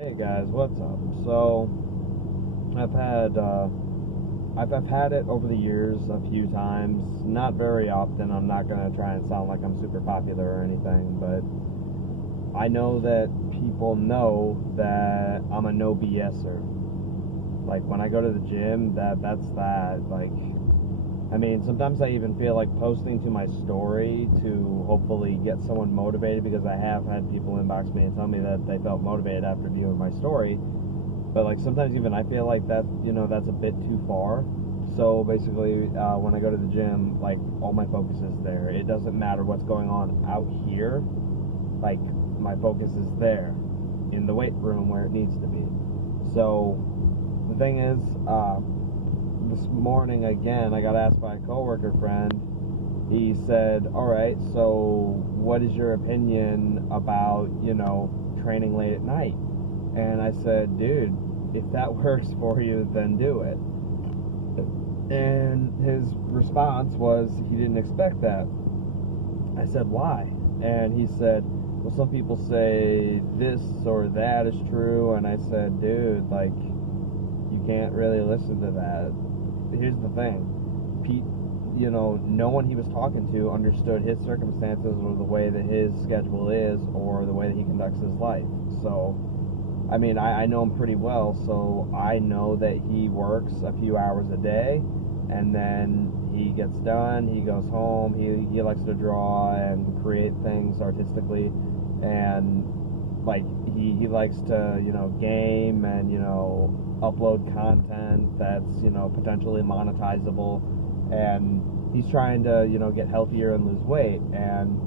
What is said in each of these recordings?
Hey guys, what's up? So I've had I've had it over the years a few times. Not very often. I'm not gonna try and sound like I'm super popular or anything, but I know that people know that I'm a no BSer. Like when I go to the gym, that's that. Like I mean, sometimes I even feel like posting to my story to hopefully get someone motivated, because I have had people inbox me and tell me that they felt motivated after viewing my story. But like sometimes even I feel like that, that's a bit too far. So basically, when I go to the gym, like all my focus is there. It doesn't matter what's going on out here. Like my focus is there, in the weight room where it needs to be. So the thing is, this morning again, I got asked by a coworker friend. He said, "All right, so what is your opinion about training late at night?" And I said, "Dude, if that works for you, then do it." And his response was he didn't expect that. I said, "Why?" And he said, "Well, some people say this or that is true." And I said, "Dude, like, you can't really listen to that. Here's the thing. Pete, no one he was talking to understood his circumstances or the way that his schedule is or the way that he conducts his life. So, I mean, I know him pretty well, so I know that he works a few hours a day, and then he gets done, he goes home, he likes to draw and create things artistically, and, like, he likes to, game and, upload content that's, potentially monetizable, and he's trying to, get healthier and lose weight, and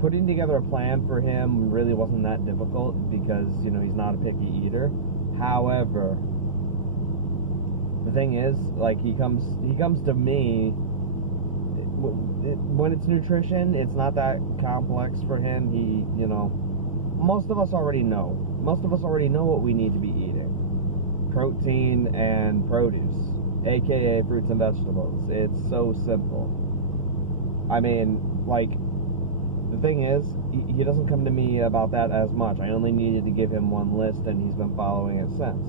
putting together a plan for him really wasn't that difficult because, he's not a picky eater. However, the thing is, like, he comes to me, when it's nutrition, it's not that complex for him. Most of us already know. Most of us already know what we need to be eating. Protein and produce, aka fruits and vegetables. It's so simple. I mean, like, the thing is, he doesn't come to me about that as much. I only needed to give him one list, and he's been following it since.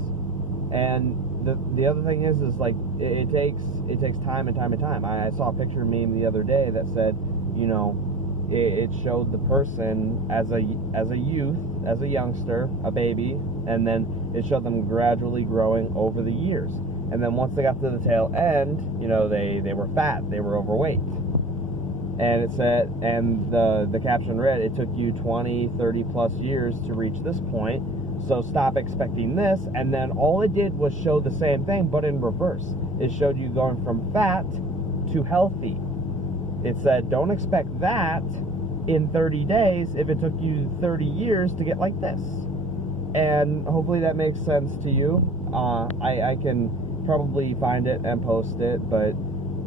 And the other thing is like, it takes time and time and time. I saw a picture meme the other day that said, it showed the person as a youth, as a youngster, a baby, and then it showed them gradually growing over the years. And then once they got to the tail end, they were fat, they were overweight. And it said, and the caption read, "It took you 20, 30 plus years to reach this point, so stop expecting this." And then all it did was show the same thing, but in reverse. It showed you going from fat to healthy. It said, "Don't expect that in 30 days if it took you 30 years to get like this." And hopefully that makes sense to you. I can probably find it and post it, but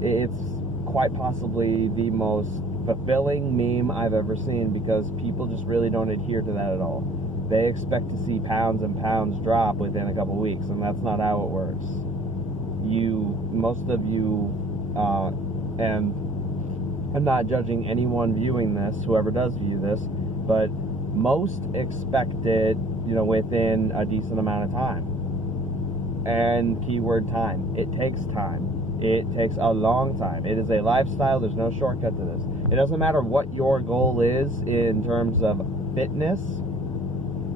it's quite possibly the most fulfilling meme I've ever seen, because people just really don't adhere to that at all. They expect to see pounds and pounds drop within a couple weeks, and that's not how it works. Most of you, and I'm not judging anyone viewing this, whoever does view this, but most expect it, within a decent amount of time. And keyword time. It takes time. It takes a long time. It is a lifestyle. There's no shortcut to this. It doesn't matter what your goal is in terms of fitness.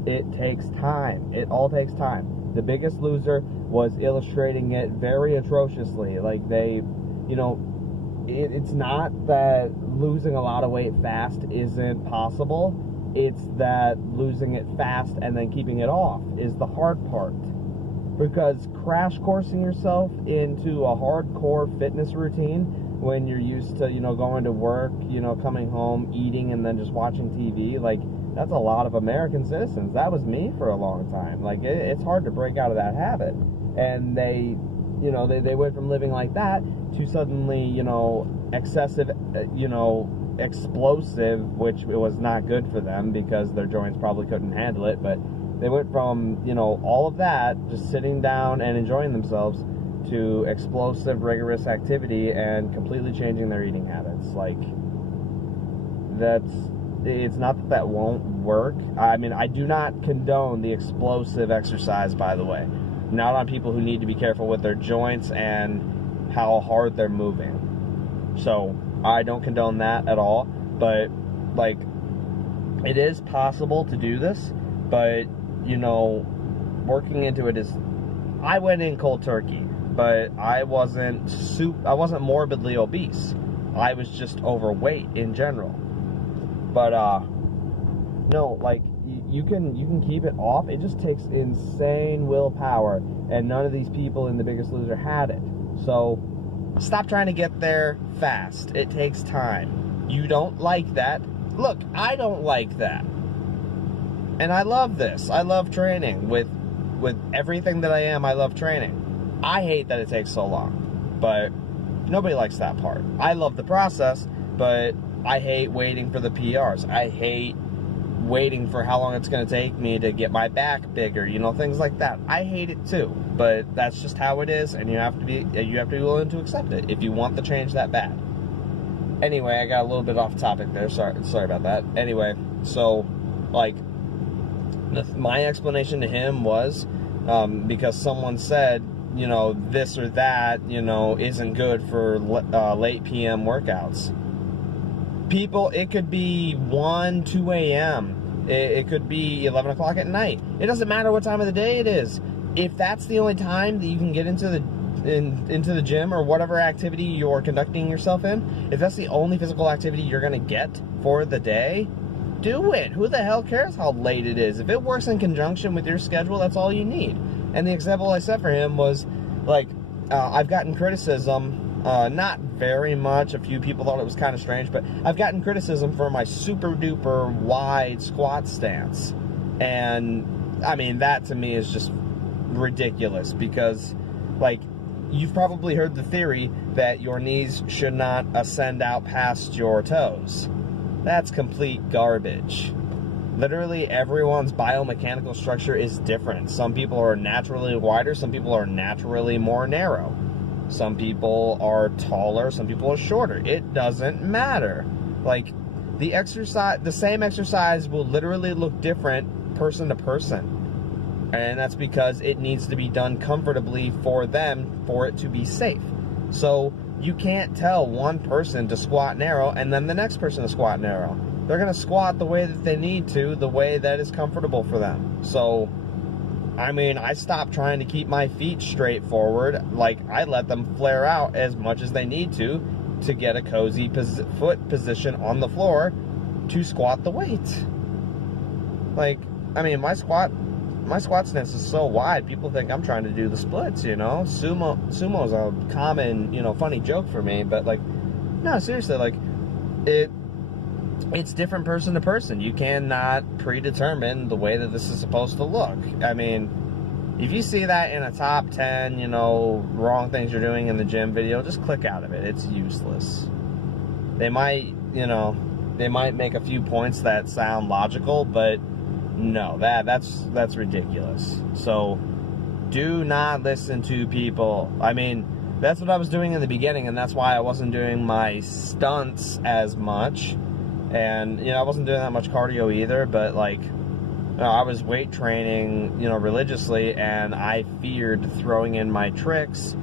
It takes time. It all takes time. The Biggest Loser was illustrating it very atrociously. Like, it's not that losing a lot of weight fast isn't possible. It's that losing it fast and then keeping it off is the hard part. Because crash coursing yourself into a hardcore fitness routine when you're used to, going to work, coming home, eating, and then just watching TV, like, that's a lot of American citizens. That was me for a long time. Like, it's hard to break out of that habit. And they went from living like that to suddenly, excessive, explosive, which it was not good for them because their joints probably couldn't handle it, but they went from, all of that, just sitting down and enjoying themselves, to explosive, rigorous activity and completely changing their eating habits. Like, that's It's not that that won't work. I mean, I do not condone the explosive exercise, by the way. Not on people who need to be careful with their joints and how hard they're moving. So, I don't condone that at all. But, like, it is possible to do this. But, you know, working into it is... I went in cold turkey. But I wasn't morbidly obese. I was just overweight in general. But no, like you can keep it off. It just takes insane willpower, and none of these people in The Biggest Loser had it. So stop trying to get there fast. It takes time. You don't like that. Look, I don't like that. And I love this. I love training. With everything that I am, I love training. I hate that it takes so long, but nobody likes that part. I love the process, but I hate waiting for the PRs. I hate waiting for how long it's going to take me to get my back bigger, you know, things like that. I hate it too, but that's just how it is, and you have to be willing to accept it if you want the change that bad. Anyway, I got a little bit off topic there. Sorry about that. Anyway, so like my explanation to him was because someone said, you know, this or that, you know, isn't good for late PM workouts. People, it could be 1, 2 a.m. It could be 11 o'clock at night. It doesn't matter what time of the day it is. If that's the only time that you can get into the gym or whatever activity you're conducting yourself in, if that's the only physical activity you're going to get for the day, do it. Who the hell cares how late it is? If it works in conjunction with your schedule, that's all you need. And the example I set for him was, like, I've gotten criticism, not very much, a few people thought it was kind of strange, but I've gotten criticism for my super duper wide squat stance. And, I mean, that to me is just ridiculous, because, like, you've probably heard the theory that your knees should not ascend out past your toes. That's complete garbage. Literally everyone's biomechanical structure is different. Some people are naturally wider, some people are naturally more narrow. Some people are taller, some people are shorter. It doesn't matter. Like, the same exercise will literally look different person to person. And that's because it needs to be done comfortably for them for it to be safe. So you can't tell one person to squat narrow and then the next person to squat narrow. They're going to squat the way that they need to, the way that is comfortable for them. So, I mean, I stopped trying to keep my feet straight forward. Like, I let them flare out as much as they need to get a cozy foot position on the floor to squat the weight. Like, I mean, my squat stance is so wide, people think I'm trying to do the splits, you know? Sumo's a common, you know, funny joke for me, but, like, no, seriously, like, it's different person to person. You cannot predetermine the way that this is supposed to look. I mean, if you see that in a top 10, you know, wrong things you're doing in the gym video, just click out of it. It's useless. They might, you know, make a few points that sound logical, but no, that's ridiculous. So, do not listen to people. I mean, that's what I was doing in the beginning, and that's why I wasn't doing my stunts as much. And, you know, I wasn't doing that much cardio either, but, like, you know, I was weight training, you know, religiously, and I feared throwing in my tricks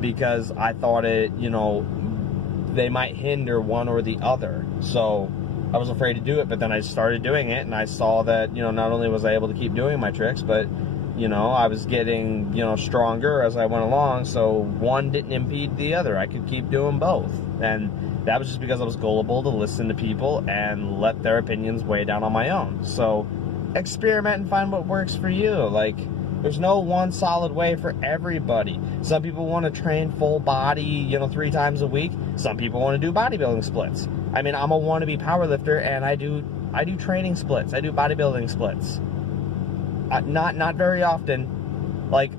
because I thought it, you know, they might hinder one or the other. So I was afraid to do it, but then I started doing it, and I saw that, you know, not only was I able to keep doing my tricks, but, you know, I was getting, you know, stronger as I went along, so one didn't impede the other. I could keep doing both. And that was just because I was gullible to listen to people and let their opinions weigh down on my own. So experiment and find what works for you. Like, there's no one solid way for everybody. Some people want to train full body, you know, 3 times a week. Some people want to do bodybuilding splits. I mean, I'm a wannabe powerlifter, and I do training splits. I do bodybuilding splits. Not very often. Like,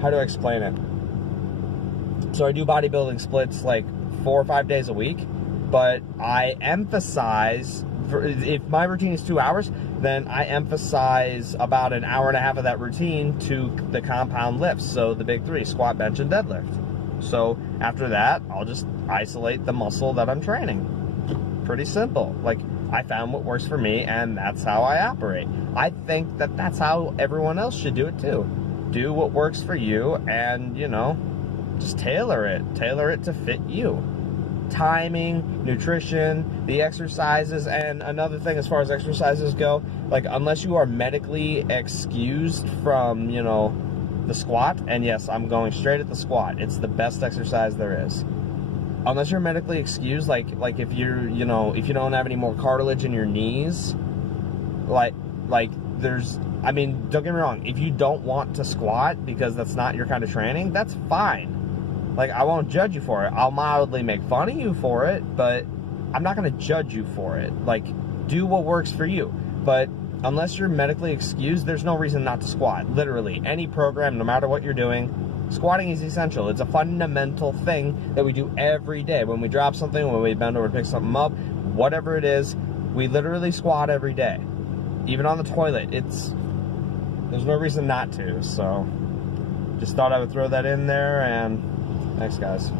how do I explain it? So I do bodybuilding splits like 4 or 5 days a week, but I emphasize, if my routine is 2 hours, then I emphasize about an hour and a half of that routine to the compound lifts, so the big 3, squat, bench, and deadlift. So after that, I'll just isolate the muscle that I'm training. Pretty simple. Like, I found what works for me, and that's how I operate. I think that that's how everyone else should do it too. Do what works for you, and, you know, just tailor it to fit you. Timing, nutrition, the exercises, and another thing as far as exercises go, like, unless you are medically excused from, you know, the squat, and yes, I'm going straight at the squat. It's the best exercise there is. Unless you're medically excused, like if you're, you know, if you don't have any more cartilage in your knees, like there's, I mean, don't get me wrong, if you don't want to squat because that's not your kind of training, that's fine. Like, I won't judge you for it. I'll mildly make fun of you for it, but I'm not going to judge you for it. Like, do what works for you. But unless you're medically excused, there's no reason not to squat. Literally, any program, no matter what you're doing, squatting is essential. It's a fundamental thing that we do every day. When we drop something, when we bend over to pick something up, whatever it is, we literally squat every day. Even on the toilet, there's no reason not to. So, just thought I would throw that in there, and thanks, guys.